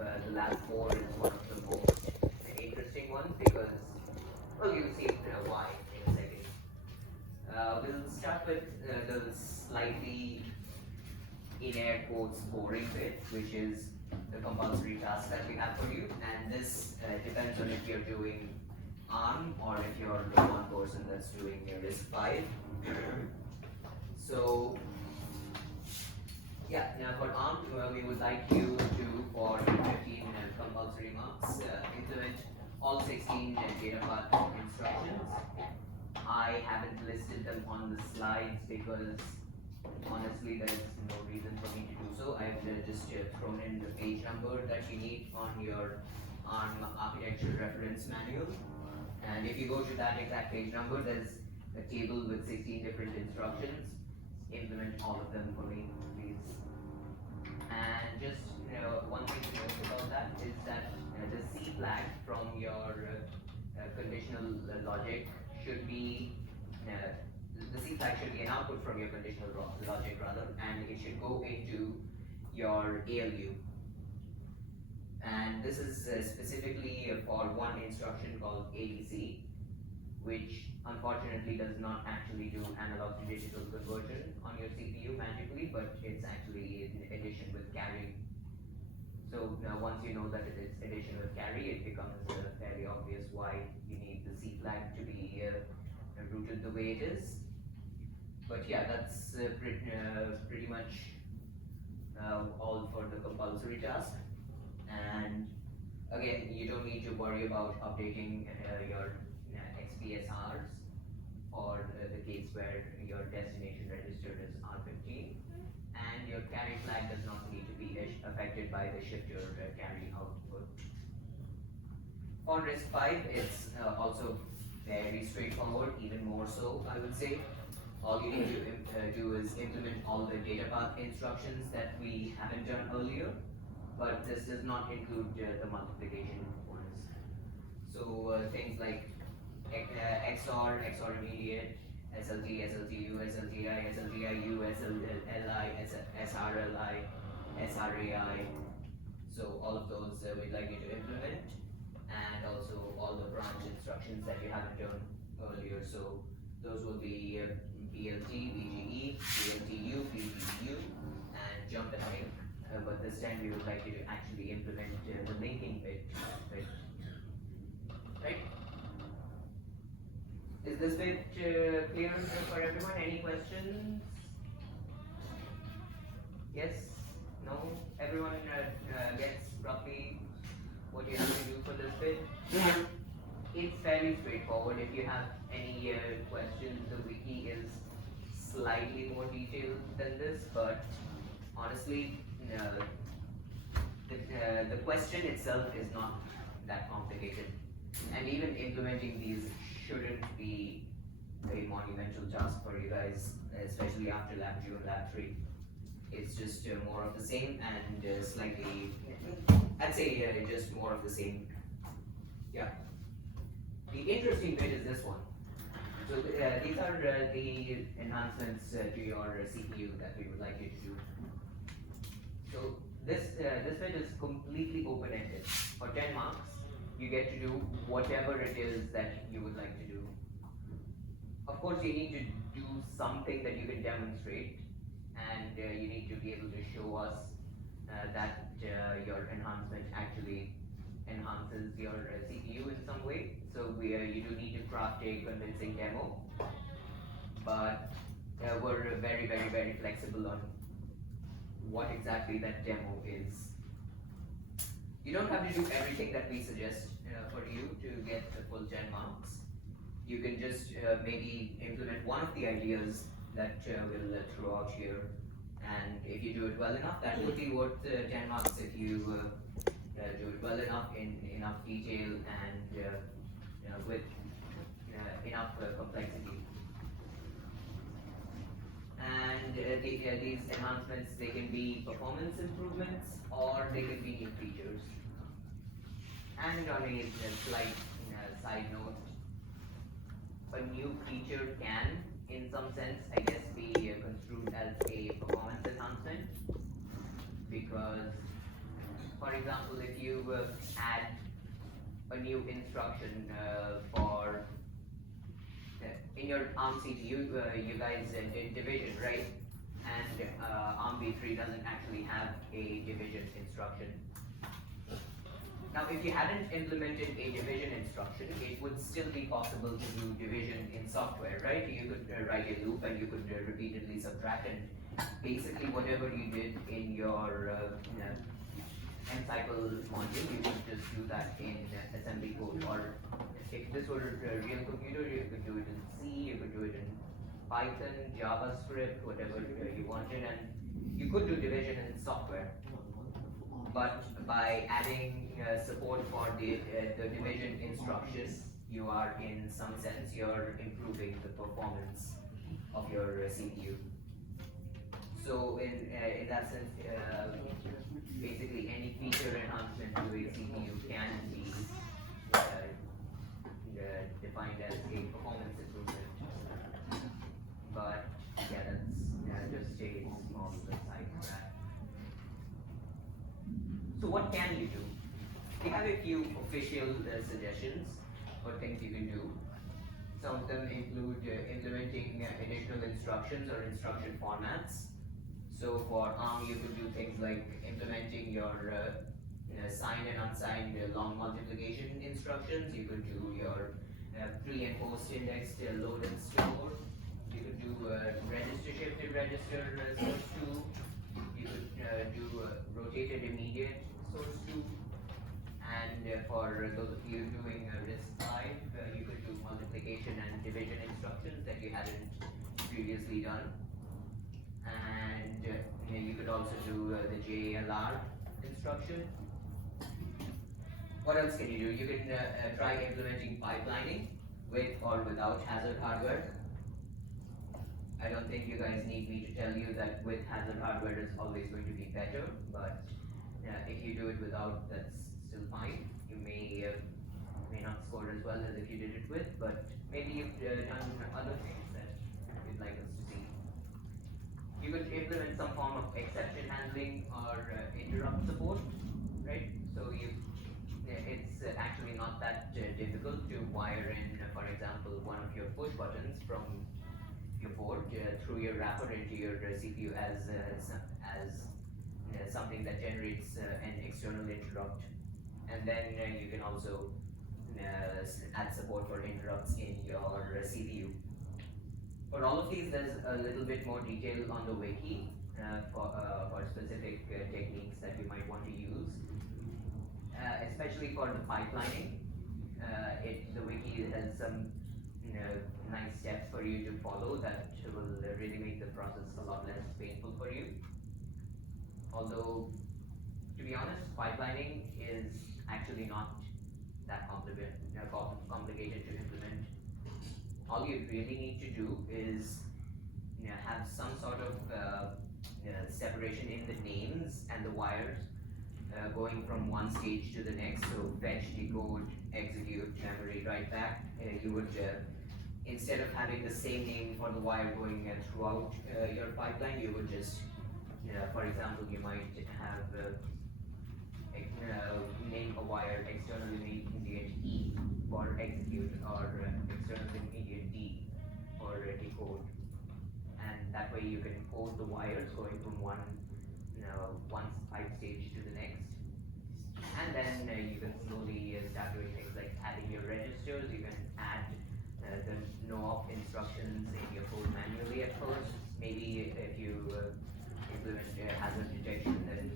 the last 4 is one of the most interesting ones because, well, you'll see why in a second. We'll start with the slightly, in air quotes, boring bit, which is the compulsory task that we have for you. And this depends on if you're doing ARM or if you're the one person that's doing your RISC-V. So, yeah, now for ARM, we would like you to, for 15 compulsory marks, implement all 16 data path instructions. I haven't listed them on the slides because honestly there's no reason for me to do so. I've just thrown in the page number that you need on your ARM architecture reference manual. And if you go to that exact page number, there's a table with 16 different instructions. Implement all of them for me, please. And just one thing to note about that is that the C flag from your conditional logic should be the C flag should be an output from your conditional logic rather, and it should go into your ALU. And this is specifically for one instruction called ADC, which unfortunately does not actually do analog to digital conversion on your CPU magically, but it's actually in addition with carry. So now once you know that it is addition with carry, it becomes fairly obvious why you need the C flag to be routed the way it is. But yeah, that's pretty much all for the compulsory task. And again, you don't need to worry about updating your XPSRs for the case where your destination register is R15, and your carry flag does not need to be affected by the shifter carry output. For RISC-V, it's also very straightforward, even more so, I would say. All you need to do is implement all the data path instructions that we haven't done earlier, but this does not include the multiplication ones. So things like XOR, XOR immediate, SLT, SLTU, SLTI, SLTIU, SLLI, SRLI, SRAI. So all of those we'd like you to implement, and also all the branch instructions that you haven't done earlier. So those will be PLT, BGE, PLTU, PGU, and jump and link. But this time we would like you to actually implement the linking bit. Right? Is this bit clear for everyone? Any questions? Yes? No? Everyone gets roughly what you have to do for this bit? Yeah. It's fairly straightforward. If you have any questions, the wiki is slightly more detailed than this, but honestly, the question itself is not that complicated, and even implementing these shouldn't be a monumental task for you guys, especially after Lab 2 and Lab 3. It's just more of the same and slightly, I'd say just more of the same. Yeah. The interesting bit is this one. So these are the enhancements to your CPU that we would like you to do. So this bit is completely open-ended. For 10 marks, you get to do whatever it is that you would like to do. Of course, you need to do something that you can demonstrate, and you need to be able to show us that your enhancement actually enhances your CPU in some way. So you do need to craft a convincing demo, but we're very, very, very flexible on what exactly that demo is. You don't have to do everything that we suggest for you to get the full 10 marks. You can just maybe implement one of the ideas that we'll throw out here, and if you do it well enough, that would be worth 10 marks if you do it well enough in enough detail and with enough complexity. And these enhancements, they can be performance improvements or they can be new features. And on a slight side note, a new feature can, in some sense, I guess, be construed as a performance enhancement, because, for for example, if you add a new instruction for in your ARM CPU, you guys did division, right? And ARM v3 doesn't actually have a division instruction. Now, if you hadn't implemented a division instruction, it would still be possible to do division in software, right? You could write a loop and you could repeatedly subtract, and basically whatever you did in your M-cycle module, you could just do that in assembly code. Or if this were a real computer, you could do it in C, you could do it in Python, JavaScript, whatever you wanted, and you could do division in software. But by adding support for the division instructions, you are, in some sense, you're improving the performance of your CPU. So in that sense, basically any feature enhancement to a CPU can be defined as a performance improvement. But yeah, that's just a small side track. So what can you do? We have a few official suggestions for things you can do. Some of them include implementing additional instructions or instruction formats. So for ARM, you could do things like implementing your signed and unsigned long multiplication instructions. You could do your pre and post indexed load and store. You could do register shifted register source 2. You could do rotated immediate source 2. And for those of you doing RISC-V, you could do multiplication and division instructions that you hadn't previously done. And you could also do the JLR instruction. What else can you do? You can try implementing pipelining with or without hazard hardware. I don't think you guys need me to tell you that with hazard hardware is always going to be better, but if you do it without, that's still fine. You may not score as well as if you did it with, but maybe you've done other things that you'd like us to see. You could implement some form of exception handling or interrupt support, right? So it's actually not that difficult to wire in, for example, one of your push buttons from your board through your wrapper into your CPU as something that generates an external interrupt. And then you can also add support for interrupts in your CPU. For all of these, there's a little bit more detail on the wiki for specific techniques that you might want to use, especially for the pipelining. The wiki has some nice steps for you to follow that will really make the process a lot less painful for you. Although, to be honest, pipelining is actually not that complicated to implement. All you really need to do is have some sort of separation in the names and the wires going from one stage to the next. So fetch, decode, execute, memory, write back. You would instead of having the same name for the wire going throughout your pipeline, you would just, for example, you might have name a wire externally immediate E for execute, or externally immediate D for decode. And that way you can code the wires going from one pipe stage to the next. And then you can slowly start doing things like adding your registers. You can add the no-op instructions in your code manually at first. Maybe if you implement hazard detection, then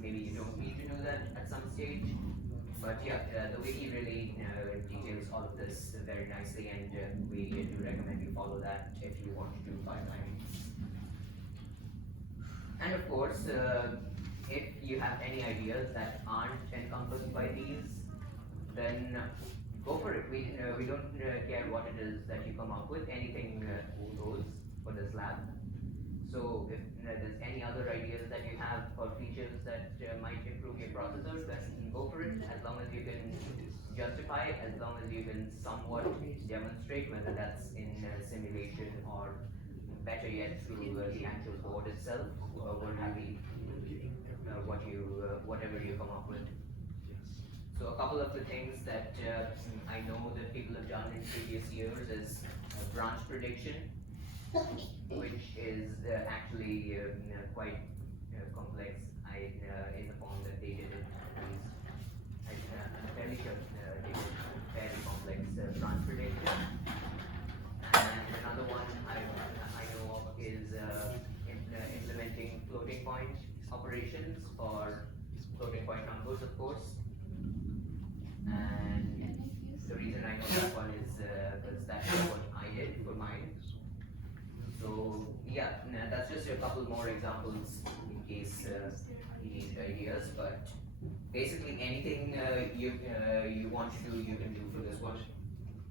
maybe you don't need to do that at some stage. But yeah, the wiki really details all of this very nicely, and we do recommend you follow that if you want to do pipelining. And of course, if you have any ideas that aren't encompassed by these, then go for it. We don't care what it is that you come up with. Anything goes for this lab. So if there's any other ideas that you have for features that might improve your processor, then go for it, as long as you can justify it, as long as you can somewhat demonstrate, whether that's in simulation or better yet through the actual board itself. We're happy whatever you come up with. So a couple of the things that I know that people have done in previous years is branch prediction, which is actually quite complex. In the form that they did it, at least I'm fairly sure they did fairly complex branch prediction. And another one I know of is implementing floating point operations for floating point numbers, of course. And the reason I know that one is because that's what I did for mine. So yeah, that's just a couple more examples in case you need ideas. But basically anything you want to do, you can do for this one.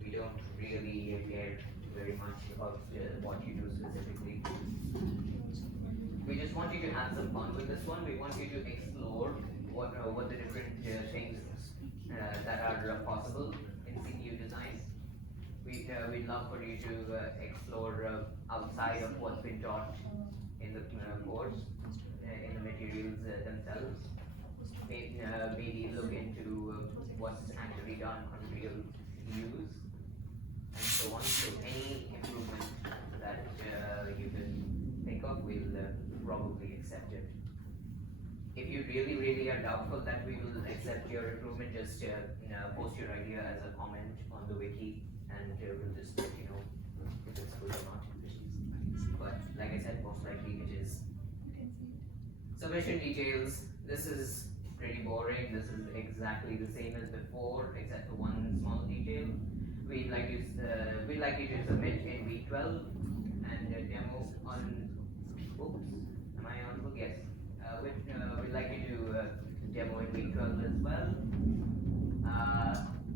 We don't really care very much about what you do specifically. We just want you to have some fun with this one. We want you to explore what the different things that are possible in CPU design. We'd love for you to explore outside of what's been taught in the course, in the materials themselves. Maybe look into what's actually done on real CPUs and so on. So any improvement that you can think of, we'll probably accept it. If you really are doubtful that we will accept your improvement, just post your idea as a comment on the wiki, and we'll just let you know if it's good or not. But like I said, most likely it is. Submission details. This is pretty boring. This is exactly the same as before, except for one small detail. We'd like you to submit in week 12 and demo on. Oops, am I audible? Yes. We'd like you to demo in week 12 as well.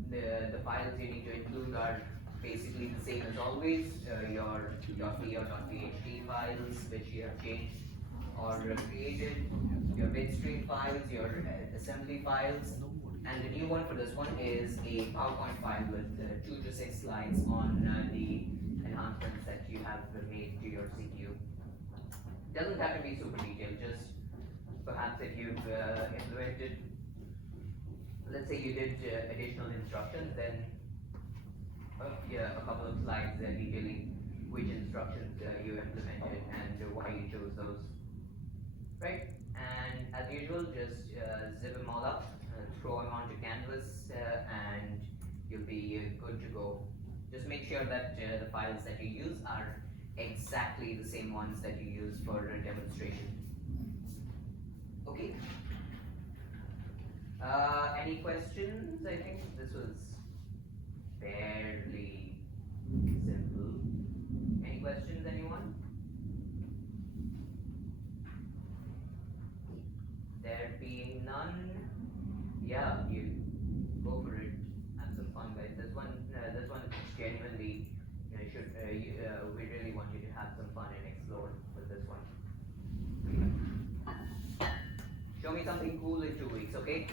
The files you need to include are basically the same as always. Your .v or .phd files, which you have changed or created, your bitstream files, your assembly files, and the new one for this one is a PowerPoint file with 2 to 6 slides on the enhancements that you have made to your CPU. Doesn't have to be super detailed, just perhaps if you've implemented, let's say you did additional instructions, then a couple of slides detailing which instructions you implemented and why you chose those. Right? And as usual, just zip them all up, throw them onto Canvas, and you'll be good to go. Just make sure that the files that you use are exactly the same ones that you use for a demonstration. Okay. Any questions? I think this was fairly simple. Any questions, anyone? There being none, yeah, you go for it. Have some fun, guys. This one genuinely we really want you to have some fun and explore with this one. Show me something cool in 2 weeks, okay?